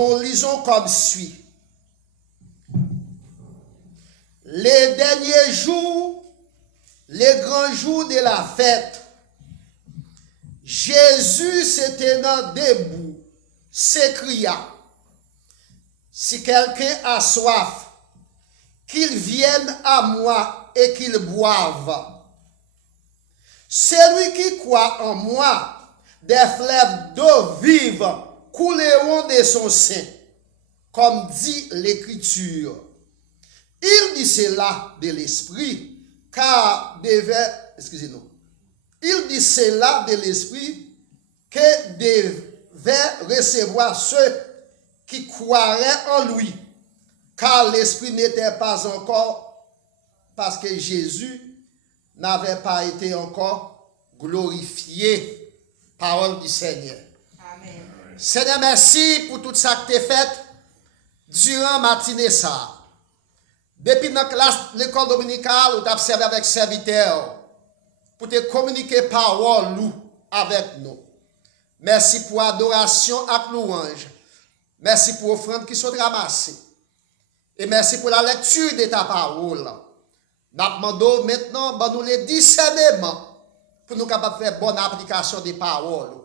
Nous lisons comme suit. Les derniers jours, les grands jours de la fête, Jésus se tenant debout, s'écria, si quelqu'un a soif, qu'il vienne à moi et qu'il boive. Celui qui croit en moi, des fleuves d'eau vive couleront de son sein, comme dit l'Écriture. Il dit cela de l'Esprit, car il dit cela de l'Esprit que devait recevoir ceux qui croiraient en lui, car l'Esprit n'était pas encore, parce que Jésus n'avait pas été encore glorifié. Parole du Seigneur. Amen. Seigneur, merci pour tout ça que tu as fait durant matinée ça. Depuis notre classe, l'école dominicale, où tu as observé avec serviteurs pour te communiquer parole avec nous. Merci pour adoration et louange. Merci pour offrandes qui sont ramassées. Et merci pour la lecture de ta parole. Nous demandons maintenant de nous les discernements pour nous capables de faire bonne application des paroles.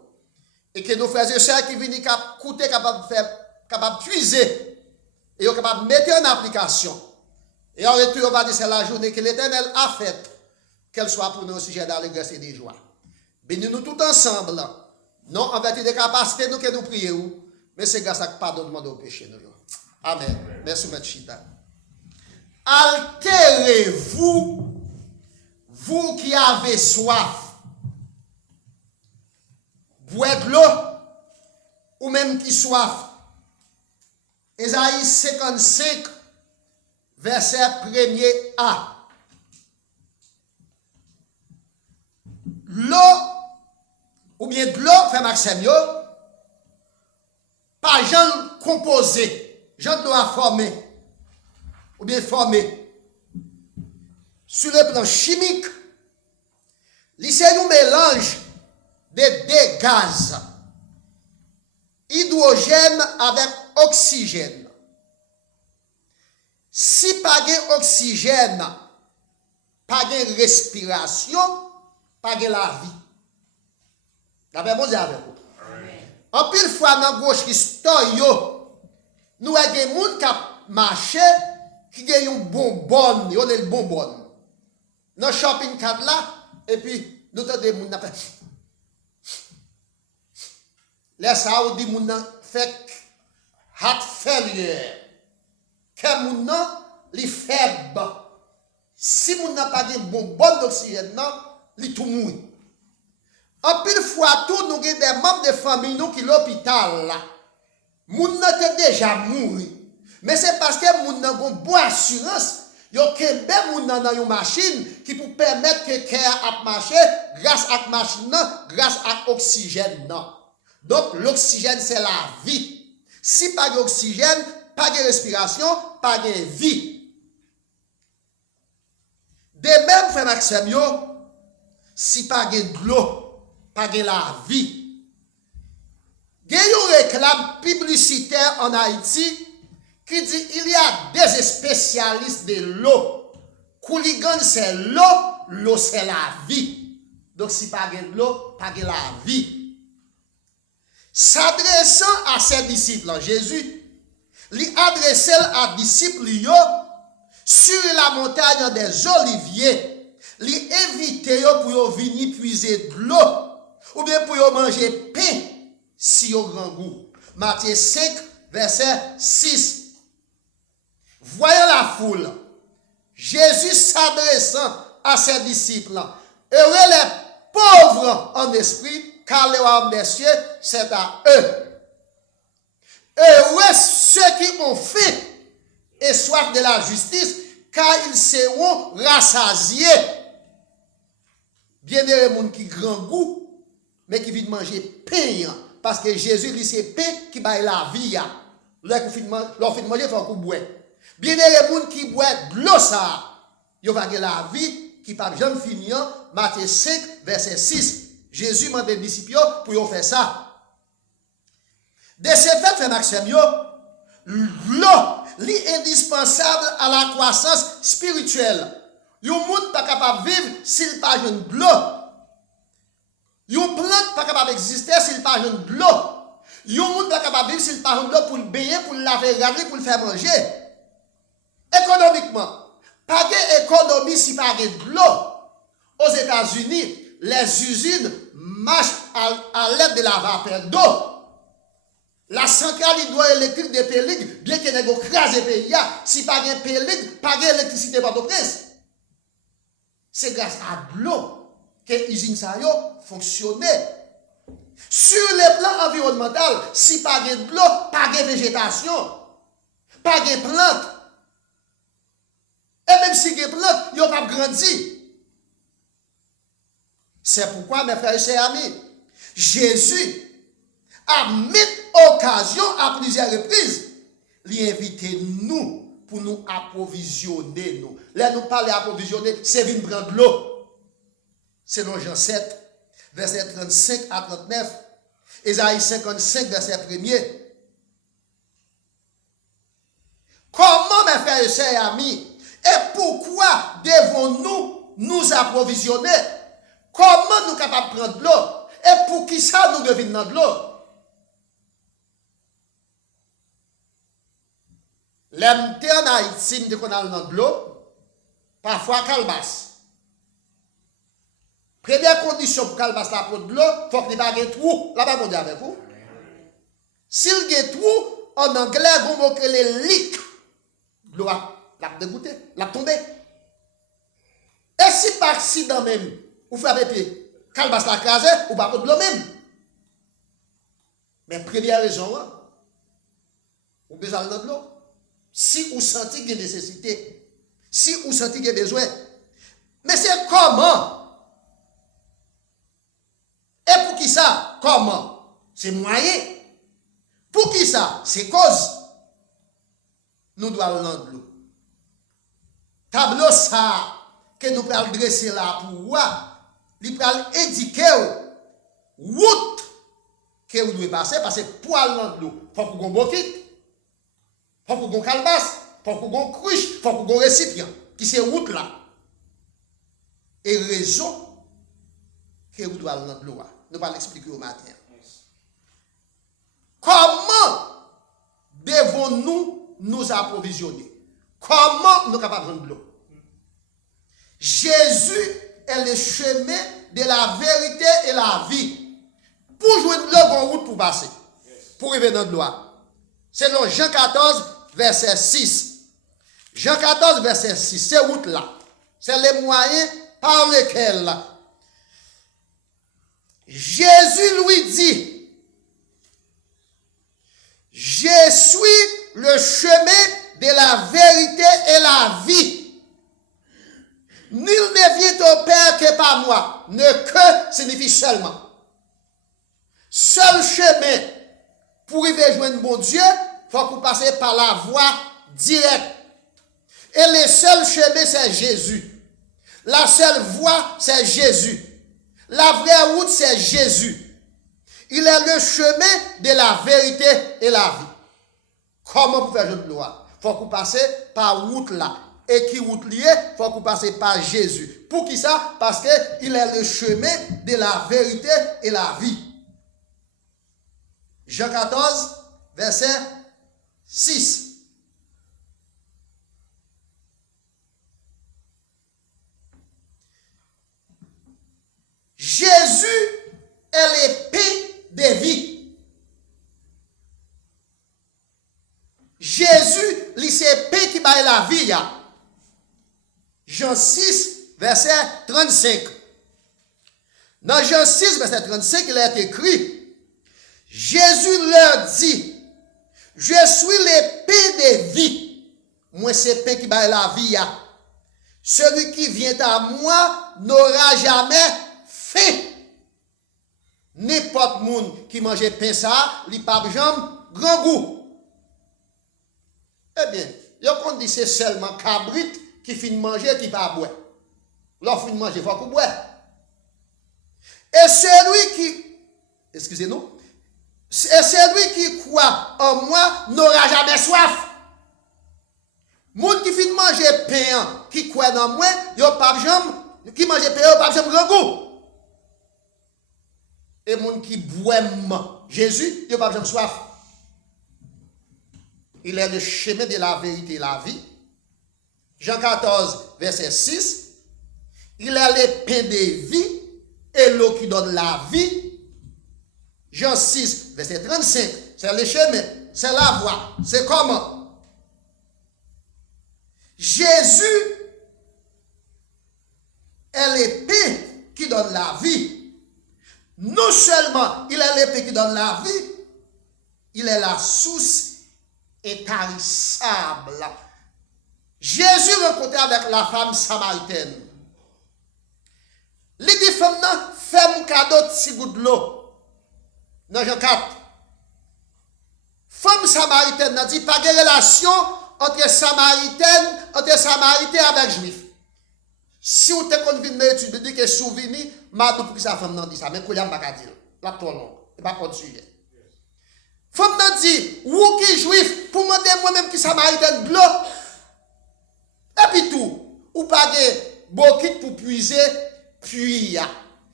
Et que nos frères et sœurs qui viennent écouter, capables de puiser et capables de mettre en application. Et en retour, on va dire c'est la journée que l'Éternel a faite, qu'elle soit pour nous un sujet d'allégresse et de joie. Bénis-nous tous ensemble, non en vertu des capacités nous que nous prions, mais c'est grâce à pardonnement de nos péchés. Amen. Merci, M. Chita. Altérez-vous, vous qui avez soif. Bois de l'eau, ou même qui soif. Ésaïe 55, verset 1er. L'eau, ou bien de l'eau, fait Maxime, pas genre composé, genre de l'eau à former, ou bien formé. Sur le plan chimique, c'est un mélange de deux gaz, hydrogène avec oxygène. Si pas de oxygène, pas de respiration, pas de la vie. D'après moi, avec vous. En pile fois, dans gauche qui nous avons des gens qui marché, qui ont un bonbon, ils ont le bonbon. Dans le shopping cart là, et puis nous avons des gens qui fait. Les ça dit moun fait heart failure. Que moun li faible. Si moun n'a pas de bonbon d'oxygène non, li tout mourir. En pile fois tout nous avons des membres de famille nous qui l'hôpital là. Moun n'a déjà mouru. Mais c'est parce que moun n'a gon bonne assurance, yo kembe moun nan yon machine qui pour permettre que cœur a marcher grâce à machine grâce à oxygène non. Donc, l'oxygène, c'est la vie. Si pas d'oxygène, pas de respiration, pas de vie. De même, frère Maxime, si pas de l'eau, pas de la vie. Il y a une réclame publicitaire en Haïti qui dit il y a des spécialistes de l'eau. Kouligan, c'est l'eau, l'eau, c'est la vie. Donc, si pas de l'eau, pas de la vie. S'adressant à ses disciples, Jésus, lui adressait à disciples sur la montagne des Oliviers, lui inviter pour venir puiser de l'eau, ou bien pour manger pain si au grand goût. Matthieu 5, verset 6. Voyant la foule, Jésus s'adressant à ses disciples, heureux les pauvres en esprit, car le royaume des cieux, c'est à eux. Heureux ceux qui ont faim et soif de la justice, car ils seront rassasiés. Bien des gens qui grand goût, mais qui vient manger pain, parce que Jésus, lui, c'est pain qui baille la vie. Leur fait manger, il faut qu'on boit. Bien des gens qui boivent de l'eau, ça, ils vont avoir la vie qui pas jamais finir. Matthieu 5, verset 6. Jésus m'a des disciples pour faire ça. De ce fait, frère Maxime, l'eau est indispensable à la croissance spirituelle. Yon monde pas capable de vivre s'il pas de l'eau. Yon plante pas capable d'exister s'il pas de l'eau. Yon monde pas capable de vivre s'il pas de l'eau pour le baigner, pour le laver, pour le faire manger. Économiquement, pas d'économie si pas de l'eau. Aux États-Unis, les usines marchent à l'aide de la vapeur d'eau. La centrale hydroélectrique de Pélig, bien qu'elle ait crasé le pays, si pas de Pélig, pas d'électricité pour Port-au-Prince. C'est grâce à l'eau que l'usine ça fonctionnait. Sur le plan environnemental, si pas de l'eau, pas de végétation, pas de plantes. Et même si il y a des plantes, ils n'ont pas grandi. C'est pourquoi, mes frères et sœurs amis, Jésus a mis occasion à plusieurs reprises, l'inviter nous pour nous approvisionner. Là, nous parlons d'approvisionner, c'est venir prendre de l'eau. Selon Jean 7, verset 35 à 39, Ésaïe 55, verset 1er. Comment, mes frères et sœurs amis, et pourquoi devons-nous nous approvisionner? Comment nous sommes capables de prendre de l'eau? Et pour qui ça nous devons de l'eau? L'emté en Haïti, nous avons de l'eau, parfois calbas. Première condition pour calbas la prendre de l'eau, il faut qu'il n'y ait pas de trou. Là-bas, on dit avec vous. S'il y a un trou, en anglais, on va créer les leaks. L'eau l'a dégoûté, l'a tombé. Et si par accident même, vous frappez pied, calbas la crasé, ou pas de l'eau même. Mais première raison, vous besoin de l'eau. Si vous sentez qu'il y a nécessité, si vous sentez qu'il y a besoin. Mais c'est comment? Et pour qui ça? Comment? C'est moyen. Pour qui ça? C'est cause. Nous devons rendre l'eau. Tableau ça que nous allons dresser là pour voir, il va indiquer route que vous devez passer parce que pour aller dans l'eau, il faut que vous ayez il faut que vous ayez calebasse, il faut que vous ayez cruche, il faut que vous ayez récipient, qui c'est route là. Et raison que vous devez aller dans l'eau. Nous allons l'expliquer au matin. Comment devons-nous nous approvisionner? Comment nous sommes capables de prendre de l'eau? Jésus est le chemin de la vérité et la vie. Pour jouer de l'eau, on route pour passer. Pour arriver dans l'eau. Selon Jean 14, verset 6. Jean 14, verset 6. C'est route là. C'est les moyens par lesquels Jésus lui dit, je suis le chemin de la vérité et la vie. Nul ne vient au Père que par moi. Ne que signifie seulement. Seul chemin pour arriver joindre mon Dieu, il faut que vous passiez par la voie directe. Et le seul chemin, c'est Jésus. La seule voie, c'est Jésus. La vraie route, c'est Jésus. Il est le chemin de la vérité et la vie. Comment vous faire de loi? Il faut que vous passiez par route là. Et qui route liée, il faut que vous passiez par Jésus. Pour qui ça? Parce qu'il est le chemin de la vérité et la vie. Jean 14, verset 6. Jésus est l'épée de vie. Jésus, c'est l'épée qui bat la vie. Jean 6, verset 35. Dans Jean 6, verset 35, il est écrit, Jésus leur dit, je suis l'épée de vie. Moi, c'est l'épée qui bat la vie. Celui qui vient à moi n'aura jamais faim. N'importe monde qui mange pain ça, il n'a pas grand goût. Eh bien, il dit c'est seulement cabrit qui finit de manger qui pas boire. L'offre de manger, il faut qu'on boire. Et celui qui, excusez-nous, et celui qui croit en moi n'aura jamais soif. Moun qui fin manger pain, qui croit dans moi, yo pas jamais, qui mange pain, yo pas jamais grand goût. Et moun qui boit Jésus, yo pas jamais soif. Il est le chemin de la vérité et la vie. Jean 14, verset 6. Il est le pain de vie et l'eau qui donne la vie. Jean 6, verset 35. C'est le chemin, c'est la voie, c'est comment? Jésus est le pain qui donne la vie. Non seulement il est le pain qui donne la vie, il est la source intarissable. Jésus rencontré avec la femme samaritaine. Il dit femme nan, fais mon cadeau de si gouttes de l'eau. Dans Jean 4. Femme samaritaine n'a dit pas de relation entre Samaritaine avec Juif. Si vous êtes convaincu de l'étude, dit que souvenir, madou pour que sa femme n'a dit ça, mais qu'on n'a pas dire. La trop long, et pas contre sujet. Femme n'a dit, ou qui juif, pour demander moi-même qui Samaritaine de l'eau. Et puis tout, ou pas de bokit pour puiser, puis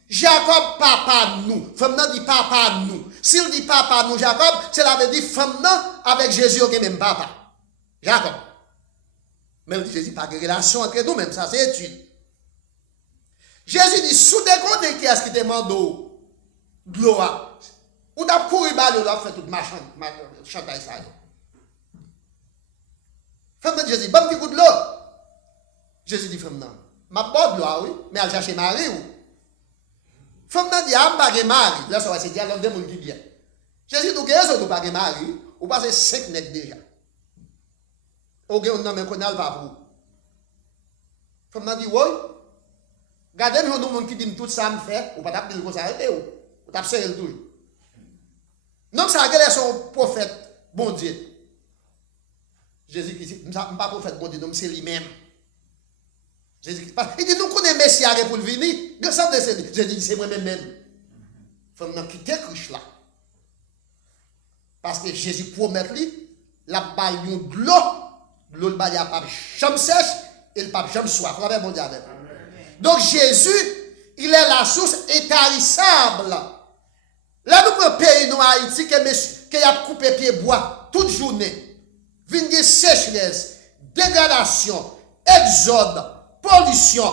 Jacob, papa nous. Femme n'a dit papa nous. S'il dit papa nous, Jacob, cela veut dire femme n'a avec Jésus, ok, même papa. Jacob. Même Jésus pas de relation entre nous, même ça c'est étude. Jésus dit, sous des comptes, qui est-ce qui demande de l'eau? Ou t'as couru bas l'eau, fait toute ma chantaille ça. Femme n'a dit, Jésus, bon petit coup de l'eau. Jésus dit, femme n'a. Ma bonne de l'eau, oui, mais elle cherche Marie ou? Femme n'a dit, ah, m'bagé Marie. Là, ça va se dire, l'homme de monde qui vient. Jésus dit, qu'est-ce que vous bagé Marie? Ou passez 5 nègres déjà. Ou on n'a même qu'on a pas pour. Femme n'a dit, oui. Regardez, nous, nous, qui dit tout ça me fait, ou pas t'appeler le conseil, ou t'appeler le tout. Donc, ça a son prophète, bon Dieu. Jésus qui dit, je ne suis pas prophète, bon Dieu, donc c'est lui-même. Jésus, il dit, nous connaissons Messie pour le venir. Jésus dit, c'est moi-même. Il faut nous quitter Christ là. Parce que Jésus promet lui, la balle de l'eau ne va pas jamais sèche et le pape jamais soif. On va bon Dieu avec. Donc Jésus, il est la source intarissable. Là, nous prenons un pays dans Haïti qui a coupé pied bois toute journée. Vine de sécheresse, dégradation, exode, pollution,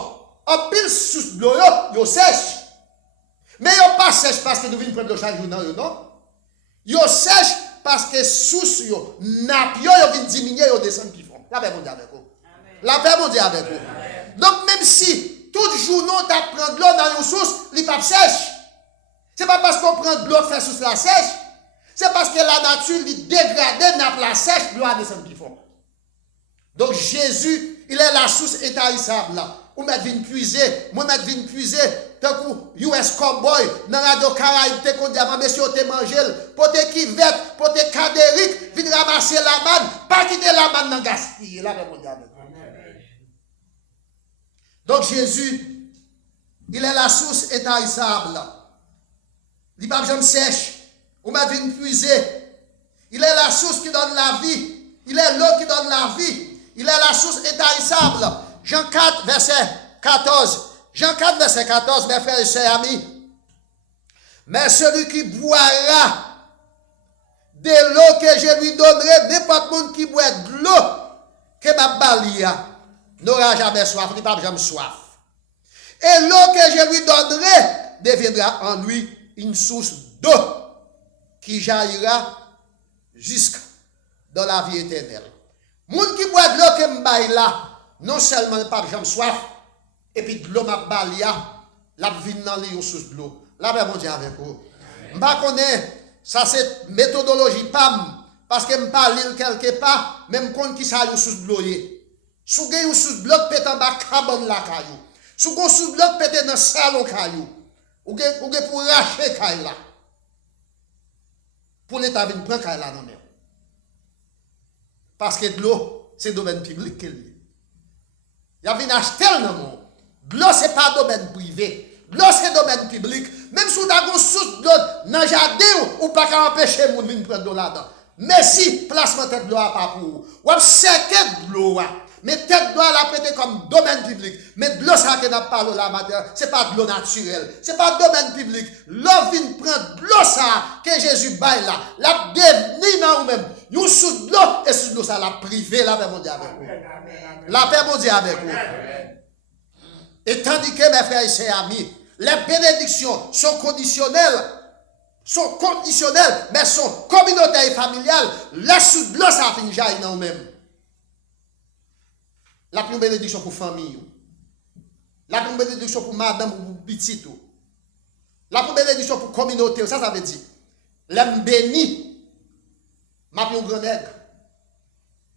en pile sous l'eau, yo sèche. Mais yo pas sèche parce que nous venons prendre l'eau chaque jour, non. Yo sèche parce que sous yo, nap yo vient diminuer, yo descend plus fond. La paix mon Dieu avec vous. La paix mon Dieu avec vous. Donc même si tout jour nous t'as prendre de l'eau dans une source, il pas sèche. C'est pas parce qu'on prend de l'eau fait sous la sèche. C'est parce que la nature lui dégrade, n'a pas la sèche, l'eau descend plus fond. Donc Jésus, il est la source intarissable là. Ou mettre vin puiser, moi mettre vin puiser, tant que US Cowboy, dans la radio Caraïbe, te qu'on dit avant, monsieur, te manger, pour te kivette, pour te cadérique, vin ramasser la manne, pas quitter la manne dans gaspiller. Là, mon diable. Donc Jésus, il est la source intarissable. Il n'est pas jamais sèche. Ou mettre vin puiser. Il est la source qui donne la vie. Il est l'eau qui donne la vie. Il est la source intarissable. Jean 4, verset 14. Jean 4, verset 14, mes frères et sœurs amis. Mais celui qui boira de l'eau que je lui donnerai, n'importe monde qui boit de l'eau que ma balia n'aura jamais soif, il pas jamais soif. Et l'eau que je lui donnerai deviendra en lui une source d'eau qui jaillira jusqu'à dans la vie éternelle. Moun qui boit de l'eau que m'baille là, non seulement pas jamais soif, et puis de l'eau m'a balia, la vine dans les sources de l'eau. La paix mon Dieu avec vous. M'pa connaît, ça c'est méthodologie PAM, parce que m'pa lire quelque part, même compte qui ça une source de l'eau. Sou gen une source de l'eau pète en bas carbone la caillou. Sou gen source de l'eau pète dans salon caillou. Ou gen pour racher caillou là. Pour l'état vinn prendre caillou là non même. Parce que de l'eau, c'est domaine public qu'elle est. Il y a une acheter dans le monde. De l'eau, ce n'est pas domaine privé. De l'eau, c'est domaine public. Même si vous avez une source d'eau dans le jardin, ou pas qu'à empêcher les gens de prendre de l'eau là-dedans. Mais si placement tête de l'eau pas pour vous, ou avez de l'eau, mais tête de l'eau la prêter comme domaine public. Mais de l'eau ça que n'a pas l'eau là matin, c'est pas de l'eau naturelle, c'est pas domaine public. L'eau vient prendre de l'eau ça que Jésus baille là, la devenir dans vous-même. Vous sous de l'eau et sous de l'eau ça la privé la paix mondiale avec vous. La paix mondiale avec vous. Et tandis que mes frères et sœurs amis, les bénédictions sont conditionnelles, mais sont communautaires et familiales. La sous de l'eau ça finit jaillir dans vous-même. La plus bénédiction pour famille. La plus bénédiction pour madame ou pour petit. La plus bénédiction pour communauté. Ça veut dire. L'homme béni. Ma plus grand nègre.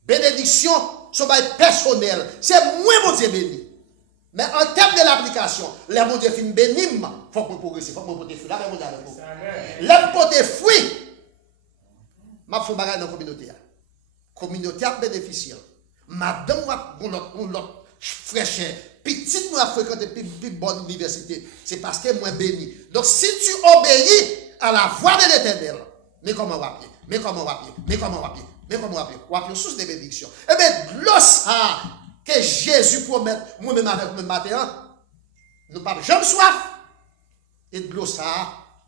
Bénédiction, c'est personnel. C'est moi mon Dieu béni. Mais en termes de l'application, les mon Dieu fin béni, il faut que progresser, il faut que porter fruit. Là, mon Dieu avec vous. L'homme porter fruit. Ma fou bagage dans la communauté. La communauté a bénéficié. Madame ou l'autre fraîcheur, petite nous a fréquenté plus bonne université, c'est parce que moi béni. Donc si tu obéis à la voix de l'Éternel, mais comment on va pied, mais comment on va pied, mais comment on va pied, mais comment on va pied, on va pied source de bénédiction. Eh bien, l'os que Jésus promet, moi-même avec moi matin, nous pas jamais soif. Et de l'eau ça,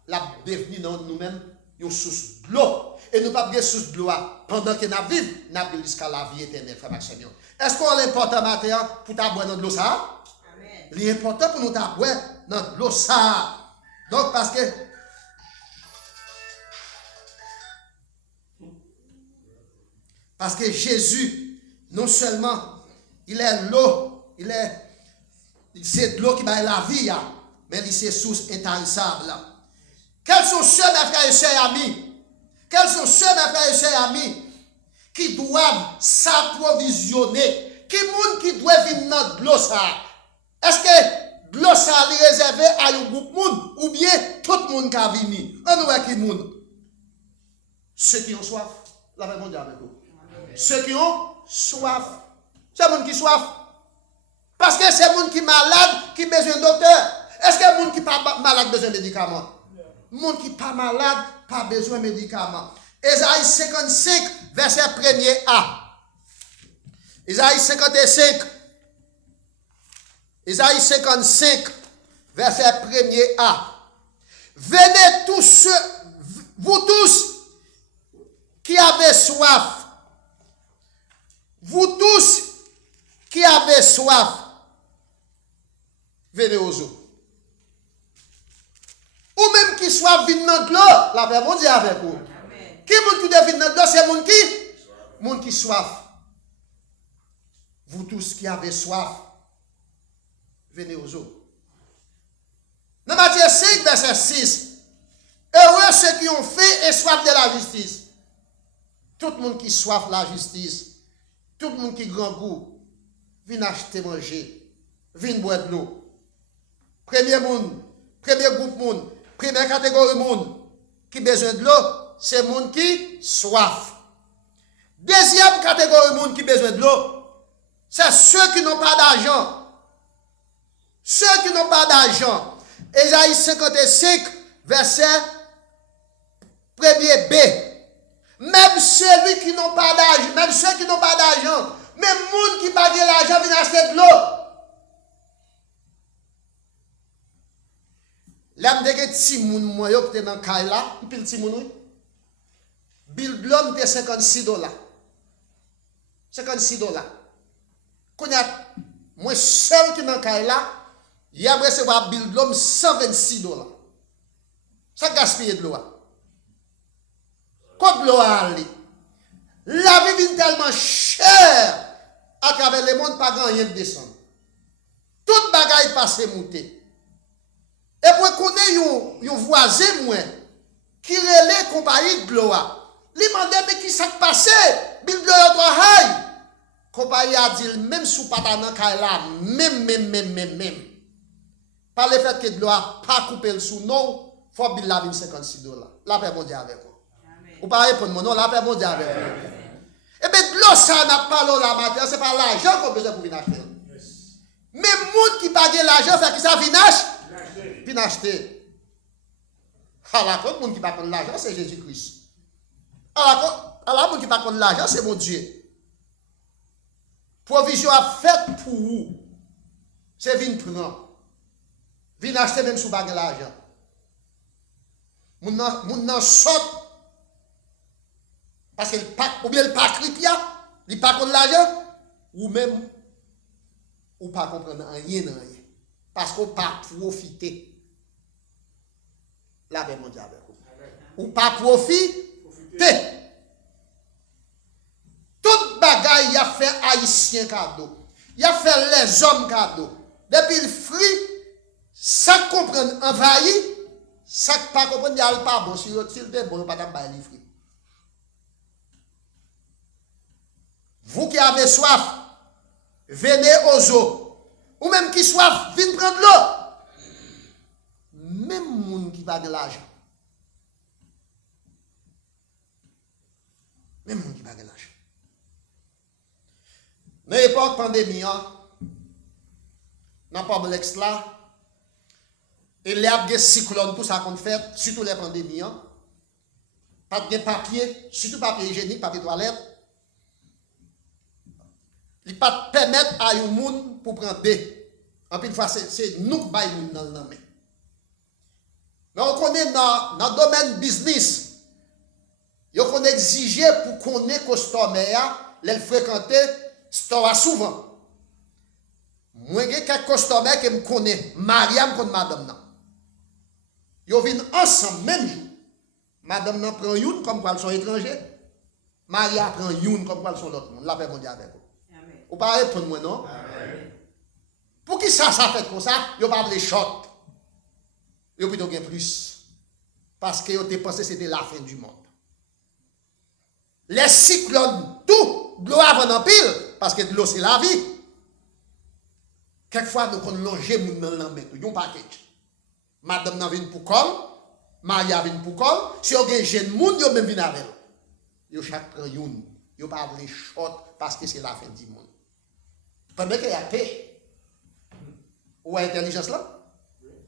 la devenue dans nous-mêmes, une source de l'eau. Et nous ne pouvons pas source de l'eau pendant que nous vivons, nous vivons jusqu'à la vie éternelle, frère Maxime. Est-ce qu'on est important matin pour t'aboyer dans de l'eau ça? Amen. L'important pour nous t'aboyer dans de l'eau ça. Donc parce que Jésus, non seulement, il est l'eau, c'est de l'eau qui va la vie, mais il c'est source intarissable. Quels sont ceux, mes frères et sœurs amis? Quels sont ceux, mes frères et sœurs amis, qui doivent s'approvisionner? Qui monde qui doit venir dans de l'eau ça? Est-ce que de l'eau ça est réservé à un groupe monde ou bien tout le monde qui a venu? On voit qui monde? Ceux qui ont soif. La même monde avec vous. Ceux qui ont soif. C'est le monde qui soif. Parce que c'est le monde qui est malade, qui a besoin de docteur. Est-ce que le monde qui n'est pas malade a besoin de médicaments? Le monde qui n'est pas malade, pas besoin de médicaments. Ésaïe 55, verset 1er A. Ésaïe 55. Ésaïe 55, verset 1er A. Venez tous, vous tous qui avez soif. Vous tous qui avez soif. Venez aux eaux. Ou même qui soif vient dans de l'eau, la paix mondiale avec vous. Qui est qui devine dans de l'eau, c'est monde qui? Monde qui soif. Vous tous qui avez soif, venez aux eaux. Dans Matthieu 5, verset 6, heureux ceux qui ont faim et soif de la justice. Tout le monde qui soif la justice, tout le monde qui grand goût, vient acheter manger, vient boire de l'eau. Premier groupe monde, première catégorie monde qui besoin de l'eau, c'est le monde qui soif. Deuxième catégorie monde qui besoin de l'eau, c'est ceux qui n'ont pas d'argent. Ceux qui n'ont pas d'argent. Ésaïe 55, verset 1er B. Même ceux qui n'ont pas d'argent, même monde qui n'a pas d'argent viennent acheter de l'eau. L'âme de petit moun moi yo qui dans caille là, pile petit moun oui. Bill de l'homme de $56. $56. Quand y a moi seul qui dans caille là, il a recevoir bill de l'homme $126. Ça gaspille de l'eau. Quand de l'eau aller. La vie vient tellement chère à travers le monde pas grand rien de descendre. Toute bagaille passe monter. Et pour qu'on ait un voisin moi qui relève compagnie de l'eau, lui demande mais qui s'est passé? Bill de l'eau high. Compagnie a dit même sous patana là, même. Par le fait que de l'eau a pas coupé le sous non, faut bill la vin $56. La paix mondiale avec vous. Ou pas répondre mon non, la paix mondiale avec vous. Et bien de l'eau ça n'a pas l'eau la matière, c'est pas l'argent qu'on besoin pour venir acheter. Mais monde qui pas l'argent fait que ça vient acheter. À la contre, le monde qui pas prendre l'argent, c'est Jésus-Christ. À la monde qui pas prendre l'argent, c'est mon Dieu. Provision a faite pour vous. C'est vin prendre. Vin acheter même sous bague l'argent. Moun nan sort parce que ou bien le pas cripia, il pas contre l'argent ou même ou pas comprendre rien parce qu'on pas profiter la paix mondiale avec vous. Ou pas profiter. Toute bagaille y a fait haïtien cadeau. Y a fait les hommes cadeau. Depuis le fruit, ça comprendre envahi, ça pas comprendre y a pas bon si il était bon pas t'en les fruits. Vous qui avez soif, venez aux eaux. Ou même qui soif, venez prendre l'eau. Même moun qui pas de l'argent. Même moun qui pas de l'argent. Dans l'époque pandémie, dans pas l'ex là, et les a des cyclones, tout ça qu'on fait, surtout les pandémies, pas de papier, surtout papier hygiénique, papier toilette. Il ne peut pas permettre à un monde pour prendre des. En plus, c'est nous qui baillons dans le nom. Mais on connaît dans le domaine business, on exige pour qu'on ait customer, les fréquenter, store souvent. Moi, j'ai quelques customers qui me connaissent, Mariam contre madame. Ils viennent ensemble, même jour. Madame prend une comme quoi ils sont étrangers. Maria prend une comme quoi ils sont l'autre monde. La paix mondiale avec vous. Vous ne pouvez pas répondre moi, non? Amen. Pour qui ça fait comme ça? Vous ne pouvez pas les short. Vous plutôt bien plus. Parce que vous pensé que c'était la fin du monde. Les cyclones, tout, de l'eau avant en pile, parce que de l'eau c'est la vie. Quelquefois, nous avons longé dans le lambert, nous avons un paquet. Madame n'a venu pour comme, Maria vient pour comme, si vous avez un jeune monde, vous même venir avec. Vous chaque prend une. Vous ne pouvez pas les short parce que c'est la fin du monde. Pendant qu'il y a paix, ou intelligence là,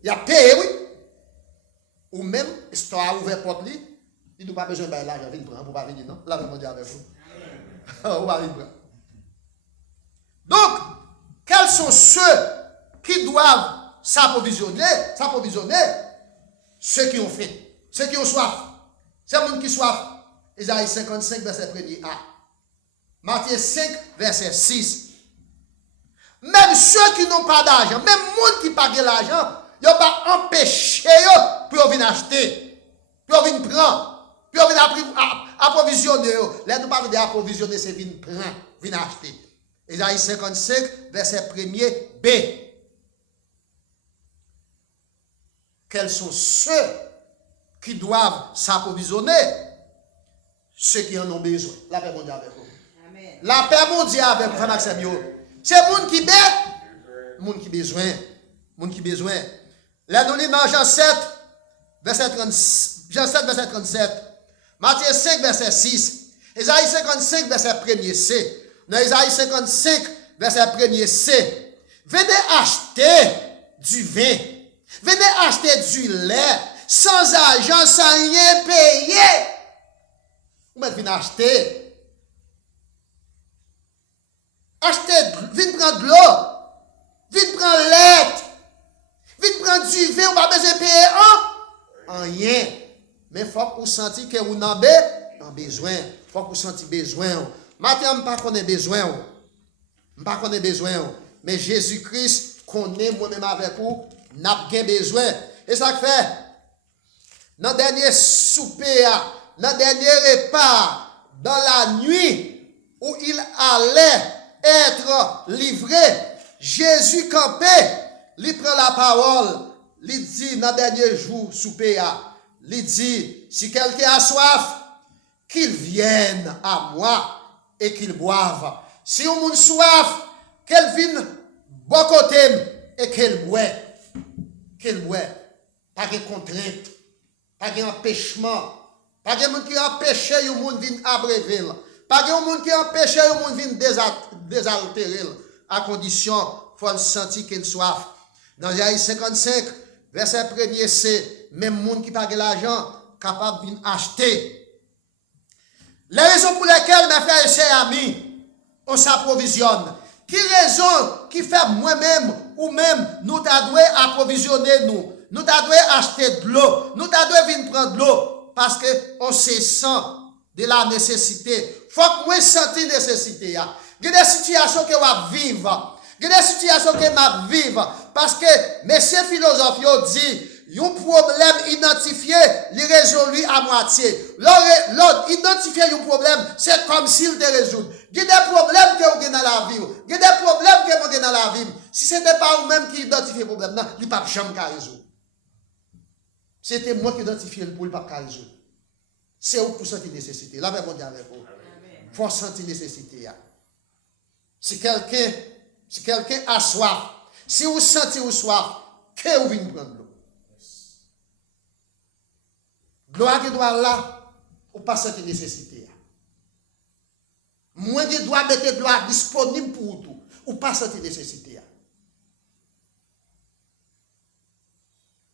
il y a paix, oui. Ou même, histoire a ouvert porte, il n'a pas besoin de l'argent, il ne pas venir, non? Là, je dis avec vous. On va venir. Donc, quels sont ceux qui doivent s'approvisionner? Ceux qui ont faim, ceux qui ont soif. C'est le monde qui soif. Isaïe 55, verset 1er A. Matthieu 5, verset 6. Même ceux qui n'ont pas d'argent, même monde qui n'a pas d'argent, ils ne pas empêcher pour venir acheter, pour venir prendre, pour venir approvisionner. Là, nous parlons d'approvisionner, c'est venir prendre, venir acheter. Isaïe 55, verset 1er B. Quels sont ceux qui doivent s'approvisionner? Ceux qui en ont besoin. La paix mondiale avec vous. Amen. La paix mondiale avec vous. C'est le monde qui bête, le monde qui besoin. Monde qui besoin. Là, nous lisons dans Jean 7, verset 37. Matthieu 5, verset 6. Isaïe 55, verset 1er C. Dans Isaïe 55, verset 1er C. Venez acheter du vin. Venez acheter du lait. Sans argent, sans rien payer. Vous venez acheter. Venez prendre de l'eau. Venez prendre lait. Venez prendre du vin. On va besoin de payer rien. Mais il faut que vous sentiez que vous avez besoin. Il faut que vous sentiez besoin. Maintenant, je ne sais pas qu'on a besoin. Je ne sais pas qu'on a besoin. Mais Jésus-Christ connaît moi-même avec vous. N'a pas besoin. Et ça fait. Dans le dernier souper, dans le dernier repas, dans la nuit où il allait être livré, Jésus campait, il prend la parole, il dit dans le dernier jour souper, il dit, si quelqu'un a soif, qu'il vienne à moi et qu'il boive. Si on a soif, qu'elle vienne bon côté et qu'elle boive. Qu'elle boive. Pas de contrainte, pas d'empêchement, pas de monde qui empêche le monde de venir abréver. Pas de monde qui empêche le monde de venir désaltérer. À condition, il faut sentir qu'il soif. Dans Isaïe 55, verset 1er C, même monde qui n'a pas l'argent, capable de acheter. Les raisons pour lesquelles, mes frères et sœurs amis, on s'approvisionne. Qui raison qui fait moi-même ou même nous devons approvisionner nous? Nous devons acheter de l'eau. Nous devons venir prendre de l'eau. Parce qu'on se sent de la nécessité. Faut que moi senti nécessité. Il y a des situations que je vivre. Il y a des situations que je vivre. Parce que messieurs philosophes ont dit, un problème identifié, il résolu à moitié. L'autre identifié un problème, c'est comme s'il te résout. Il y a des problèmes que vous avez dans la vie. Il y a des problèmes que vous avez dans la vie. Si ce n'était pas vous-même qui identifiez le problème, il n'y a pas jamais qu'à résoudre. C'était moi qui identifiais le problème, il n'y a pas qu'à résoudre. C'est où pour sentir nécessité. Là, même on dit avec vous. Il faut sentir nécessité. Si quelqu'un a soif, si vous sentez vous soif, que vous venez prendre l'eau. L'eau qui doit là, ou pas cette nécessité. Moi qui dois mettre de l'eau disponible pour tout, ou pas cette nécessité.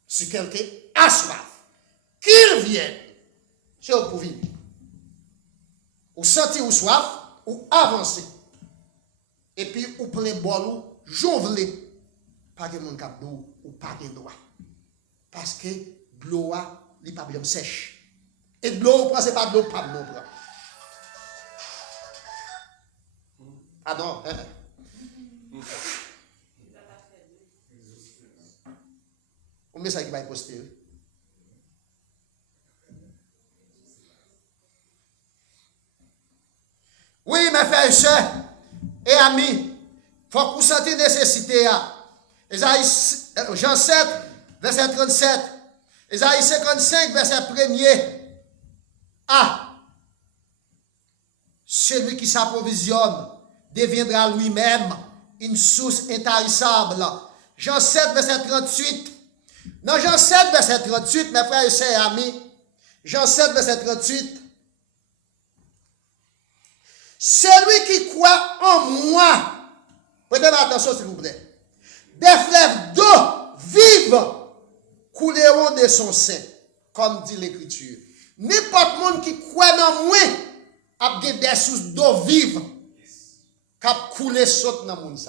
Si quelqu'un a soif, qu'il vienne, c'est au pouvoir. Ou sentir ou soif, ou avancer. Et puis, ou plein bol, jonveler. Pas de mon cap d'eau, ou pas de droit. Parce que l'eau n'est pas bien sèche. Et de l'eau, c'est pas de l'eau, pas de l'eau. Ah non, On met ça qui va être posté. Oui, mes frères et sœurs et amis, il faut que vous sentiez nécessité. Jean 7, verset 37. Ésaïe 55, verset 1er. Celui qui s'approvisionne deviendra lui-même une source intarissable. Jean 7, verset 38. Dans Jean 7, verset 38, mes frères et sœurs et amis, Jean 7, verset 38. Celui qui croit en moi, prêtez attention s'il vous plaît, des fleuves d'eau vive couleront de son sein, comme dit l'Écriture. N'importe monde qui croit en moi a des sources d'eau vive qui a coulé saute dans le monde.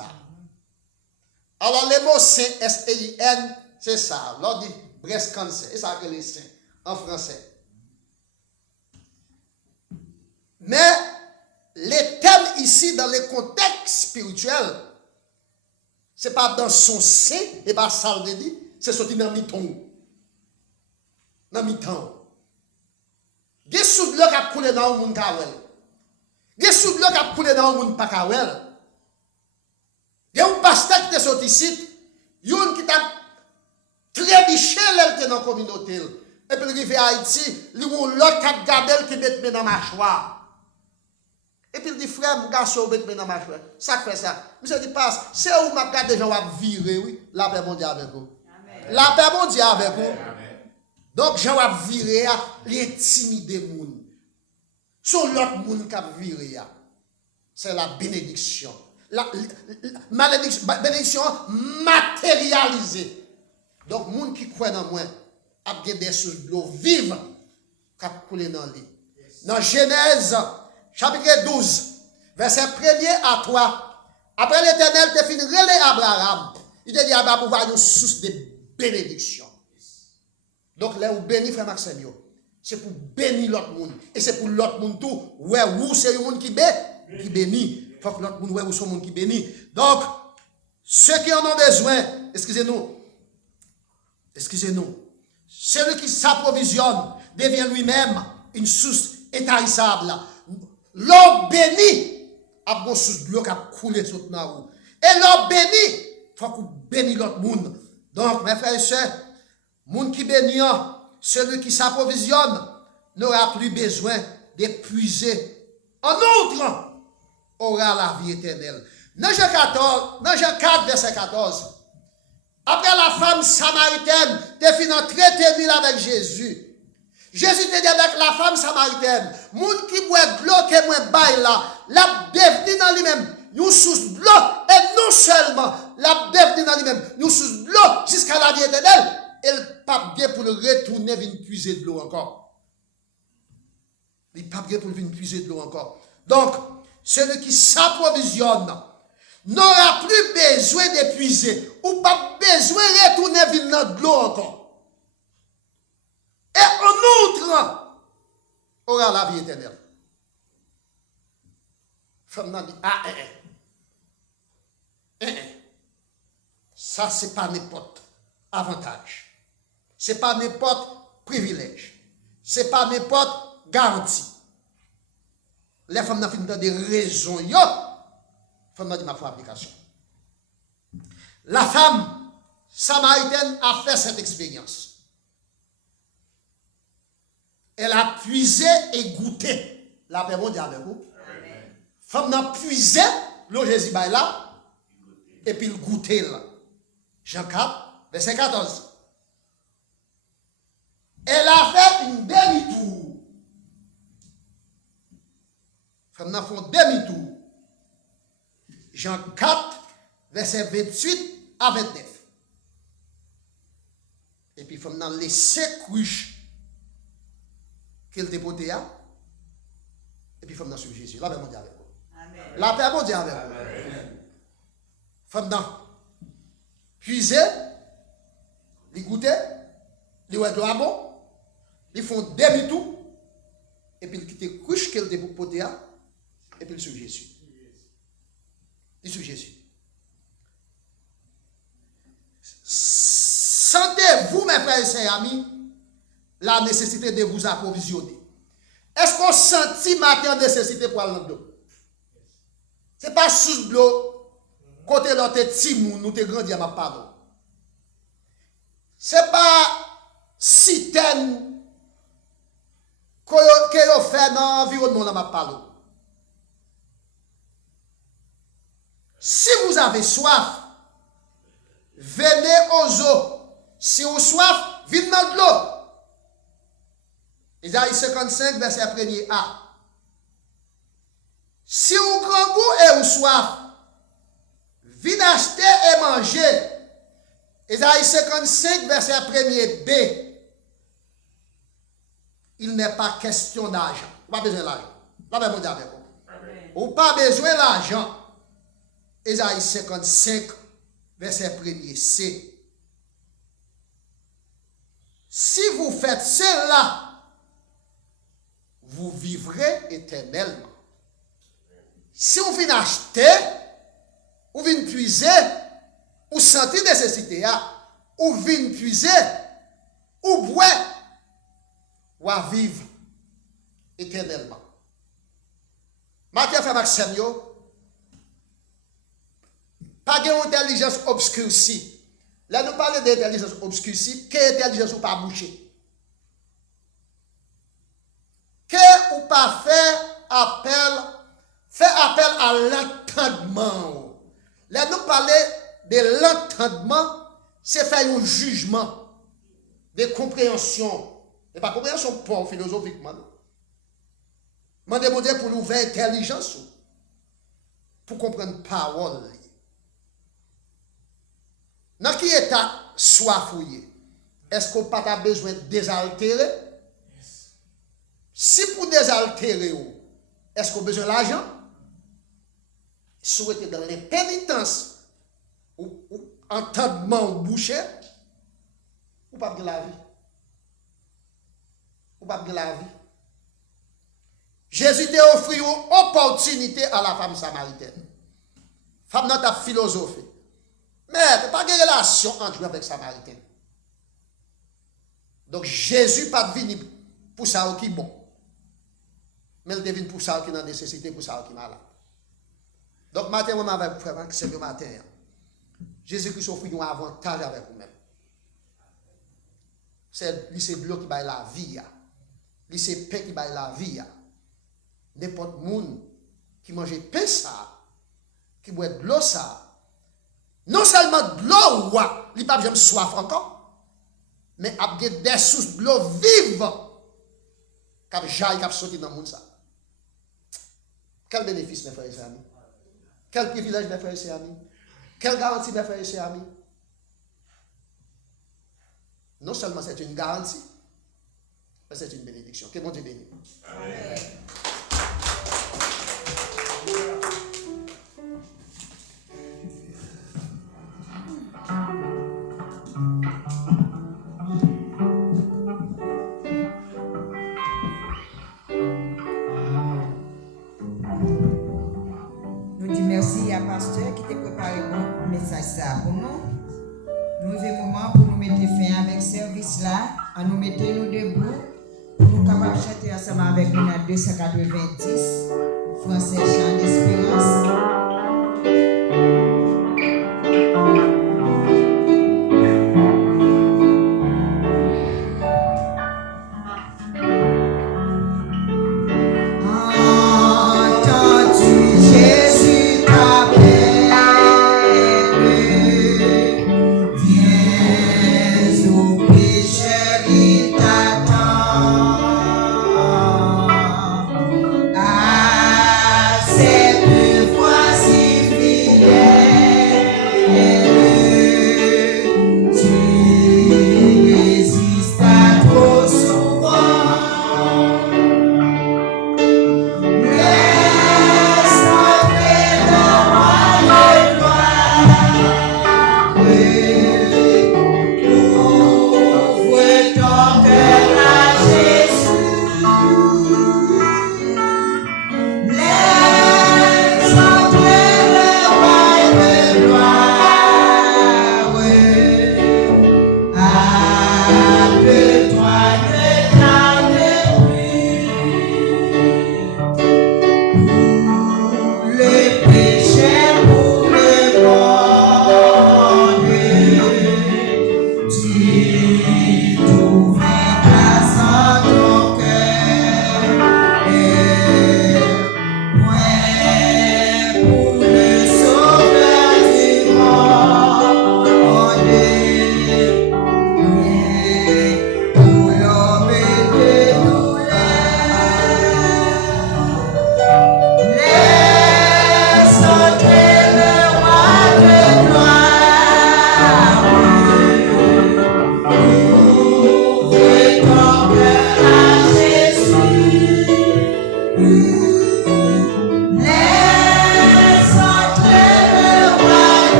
Alors le mot saint, S-E-I-N, c'est ça. L'on dit breast cancer, c'est ça que les saints en français. Mais les thèmes ici dans le contexte spirituel, ce n'est pas dans son sein, et pas ça le dit, c'est sorti dans mi-ton. Dans mi-temps. Il y a sous de l'eau qui a coulé dans le monde kawel. Il y a sous de l'eau qui a coulé dans le monde pas kawel. Il y a un pasteur qui est sorti ici, il y a un qui t'a trébiché l'elle dans la communauté. Et puis il fait à Haïti, il y a l'autre qui a gardé qui met dans ma mâchoire. Et puis il dit, frère, mon garçon, met dans ma mâchoire. Ça fait ça. Monsieur dit, passe, c'est où m'a gardé, gens à virer, oui. La paix mondiale avec vous. La paix mondiale avec vous. Donc, gens à virer, l'intimider moun. Son l'autre moun qui a viré, c'est la bénédiction. La bénédiction matérialisée. Donc, moun qui croit dans moi, a des sources de l'eau vive qui a coulé dans lui. Dans Genèse, chapitre 12, verset 1er à 3. Après l'Éternel te fin relais Abraham. Il te dit Abraham pour voir une source de bénédiction. Donc là où bénit frère Maxime, c'est pour bénir l'autre monde. Et c'est pour l'autre monde tout. Ouais, vous c'est le monde qui bénit. Il faut que l'autre monde ouais, vous c'est le monde qui bénit. Donc, ceux qui en ont besoin, excusez-nous, celui qui s'approvisionne devient lui-même une source intarissable. L'eau bénie a bon source de l'eau qui a coulé sur la roue. Et l'eau bénie, il faut qu'on bénisse l'autre monde. Donc, mes frères et sœurs, monde qui bénit, celui qui s'approvisionne, n'aura plus besoin d'épuiser. En outre, aura la vie éternelle. Dans Jean 4, verset 14, après la femme samaritaine, te fin traiter avec Jésus. Jésus te dit avec la femme samaritaine, moun qui boit de l'eau que moi bail là, la devenu dans lui-même, nous sous l'eau, et non seulement la devenu dans lui-même, nous sous l'eau jusqu'à la vie éternelle, elle pas bien pour le retourner venir puiser de l'eau encore. Il pas bien pour venir puiser de l'eau encore. Donc, celui qui s'approvisionne n'aura plus besoin d'épuiser ou pas besoin de retourner venir de l'eau encore. Et en outre, aura la vie éternelle. Femme dit, ça, c'est pas n'importe avantage. C'est pas n'importe privilège. C'est pas n'importe garantie. Les femmes n'ont pas des raisons. Femme n'a dit ma application. La femme samaritaine a fait cette expérience. Elle a puisé et goûté. La paix mondiale avec vous. Femme n'a puisé, le Jésus là, et puis le goûté là. Jean 4, verset 14. Elle a fait une demi-tour. Femme n'a fait un demi-tour. Jean 4, verset 28 à 29. Et puis femme n'a laissé couche qu'elle dépotait. Et puis femme n'a suivi Jésus. La paix mondiale avec vous. La paix mondiale avec vous. Femme n'a puisé, les goûter, les ouais de bon, ils font demi-tour, et puis ils quittent couche qu'elle dépotait, et puis ils suivent Jésus. Ils suivent Jésus. Sentez-vous, mes frères et sœurs amis, la nécessité de vous approvisionner. Est-ce qu'on sentit matin nécessité pour aller dans l'eau? Ce n'est pas sous l'eau, côté l'autre petit moun, nous te grandi à ma parole. Ce n'est pas citerne que vous faites dans l'environnement de ma parole. Si vous avez soif, venez aux eaux. Si vous avez soif, venez dans l'eau. Isaïe 55, verset 1er A. Si vous grand goût et vous soif, venez acheter et manger. Isaïe 55, verset 1er B. Il n'est pas question d'argent. Vous n'avez pas besoin d'argent. Là, vous avez avec vous. Vous n'avez pas besoin d'argent. Isaïe 55, verset 1er C. Si vous faites cela, vous vivrez éternellement. Si vous venez acheter, ou venez puiser, ou sentir nécessité, ou venez puiser, ou boire, ou à vivre éternellement. Matin, frère Maxime, pas d'intelligence obscurcie. Là, nous parlons d'intelligence obscurcie. Quelle intelligence ou pas boucher? Que ou pas faire appel à l'entendement. Là, nous parlons de l'entendement, c'est faire un jugement, de compréhension. Et pas compréhension pour philosophiquement. Demandez pour nous faire intelligence, pour comprendre parole. Dans qui état soif est-ce qu'on n'a pas besoin de désaltérer? Si pour désaltérer, est-ce qu'on a besoin d'argent? Si vous êtes dans l'impénitence ou entendement bouché, ou pas de la vie. Ou pas de la vie. Jésus t'a offert une opportunité à la femme samaritaine. Femme dans ta philosophie. Mais il n'y a pas de relation entre nous avec Samaritain. Donc Jésus pas venu pour ça qui est bon. Mais il est venu pour ça qui est dans nécessité, pour ça qui est malade. Donc matin, on va vous faire c'est le matin. Jésus-Christ offre un avantage avec vous-même. C'est de l'eau qui baille la vie. C'est pain qui baille la vie. N'importe monde qui mange pain ça, qui boit de l'eau ça, non seulement de l'eau, il n'y a pas de soif encore, mais il y a des sources de l'eau vive qui jaillent, qui sortent dans le monde. Quel bénéfice, mes frères et amis? Quel privilège, mes frères et amis? Quelle garantie, mes frères et amis? non seulement c'est une garantie, mais c'est une bénédiction. Que bon Dieu bénisse. Amen. Nous disons merci à pasteur qui t'a préparé bon message ça pour nous. Nous avons un moment pour nous mettre fin avec ce service là, à nous mettre nous debout, pour nous capables de chanter ensemble avec nous dans 290, français chant d'espérance.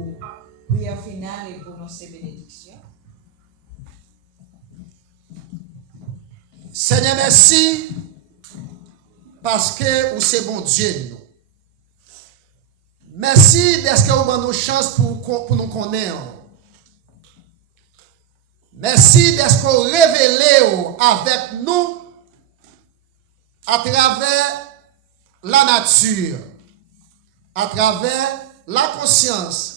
pour prière finale et prononcer bénédiction. Seigneur, merci parce que vous c'est bon Dieu. Nous. Merci d'être que vous avez nos chances pour nous connaître. Merci d'être que vous révélez avec nous à travers la nature, à travers la conscience,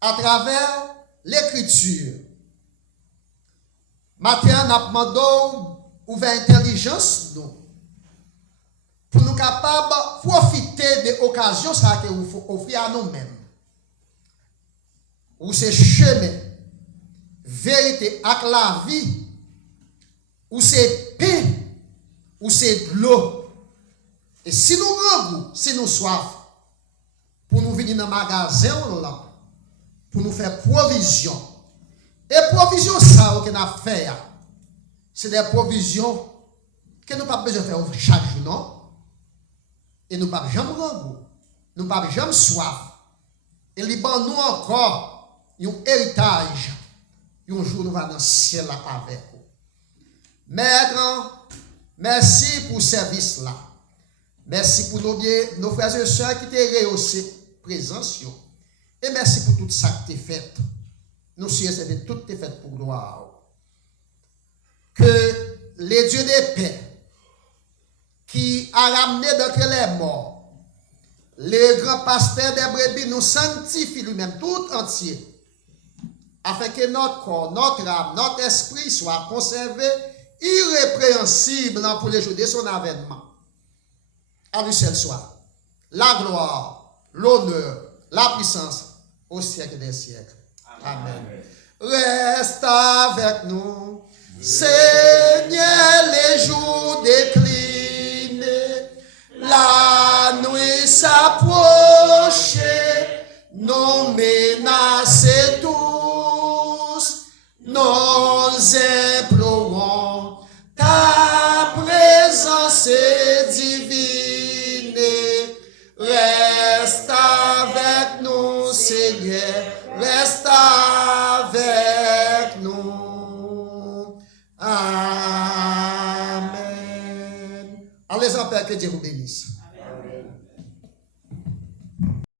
à travers l'écriture. Maintenant, nous demandons ouvrir intelligence nous, pour nous capables de profiter de l'occasion que vous offrez à nous-mêmes. Ou c'est chemin, vérité avec la vie, ou c'est paix, ou c'est de l'eau. Et si nous avons, si nous soif, pour nous venir dans le magasin là, pour nous faire provision. Et provision ça que nous avons fait, c'est des provisions que nous n'avons pas besoin de faire chaque jour, non? Et nous n'avons pas jamais rangou, nous n'avons pas jamais soif. Et nous avons encore un héritage. Un jour nous allons dans le ciel avec vous. Maître, merci pour ce service là. Merci pour nos frères et sœurs qui t'ont rehaussé présence. Et merci pour tout ça que tu as fait. Nous sommes que tout est fait pour gloire. Que les dieux de paix qui a ramené d'entre les morts, le grand pasteur des brebis nous sanctifie lui-même tout entier, afin que notre corps, notre âme, notre esprit soient conservés irrépréhensibles pour les jours de son avènement. À lui seul soit la gloire, l'honneur, la puissance au siècle des siècles. Amen. Reste avec nous, Seigneur, les jours déclinent, la nuit s'approche, nous menacez tous, nous implorons ta présence divine. Reste avec nous, Seigneur, reste avec nous. Amen. Allez en paix, que Dieu vous bénisse.